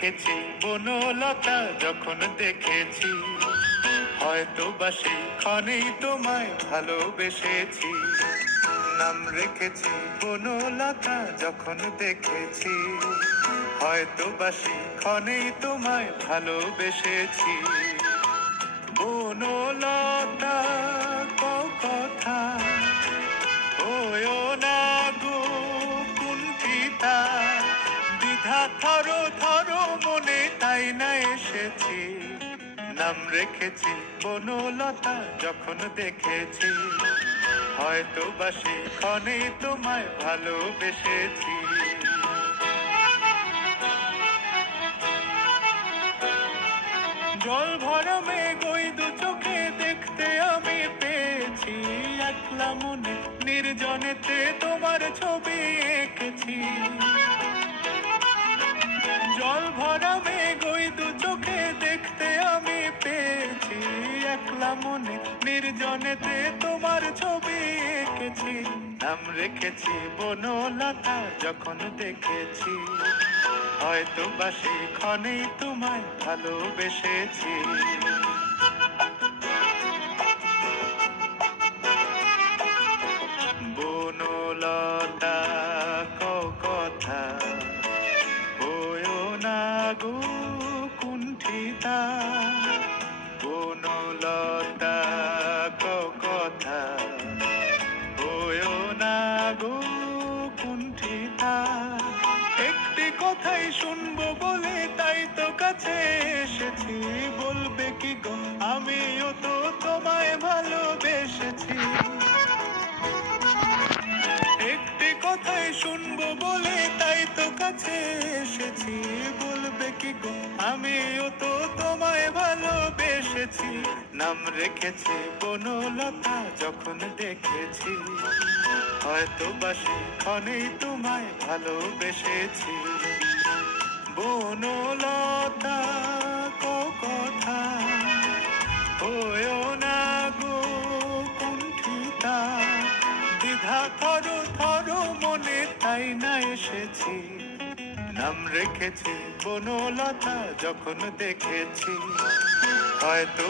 রেখেছি বনলতা যখন দেখেছি, হয়তো বা সেই ক্ষণেই তোমায় ভালোবেসেছি। নাম রেখেছি বনলতা যখন দেখেছি, হয়তো বা সেই ক্ষণেই তোমায় ভালোবেসেছি। বনলতা কথা হয়ো না গো কুণ্ঠিতা, দ্বিধা থরো থরো মনে তাই না এসেছি। নাম রেখেছি বনলতা যখন দেখেছি, হয়তো বা সেই ক্ষণেই তোমায় ভালোবেসেছি। জল ভরা মেঘ ওই দু চোখে দেখতে আমি পেয়েছি, একলা মনে নির্জনেতে তোমার ছবি এঁকেছি। জল ভরা মেঘ ওই দু চোখে দেখতে আমি পেয়েছি, একলা মনে নির্জনেতে তোমার ছবি এঁকেছি। নাম রেখেছি বনলতা যখন দেখেছি, হয়তো বা সেই ক্ষণেই তোমায় ভালোবেসেছি। বনলতা কথা হয়ো না গো কুণ্ঠিতা, বনলতা কথা হয়ো না গো কুণ্ঠিতা। একটি কথাই শুনবো বলে তাই তো কাছে এসেছি, বলবে কি গো আমিও তো তোমায় ভালোবেসেছি। একটি কথাই শুনবো বলে তাই তো কাছে এসেছি, বলবে কি গো আমিও তো তোমায় ভালোবেসেছি। নাম রেখেছি বনলতা যখন দেখেছি, হয়তো বা সেই ক্ষণেই তোমায় ভালোবেসেছি। বনলতা কথা হয়ো না গো কুণ্ঠিতা, দ্বিধা থরো থরো মনে তাই না এসেছি। নাম রেখেছি বনলতা যখন দেখেছি, হয়তো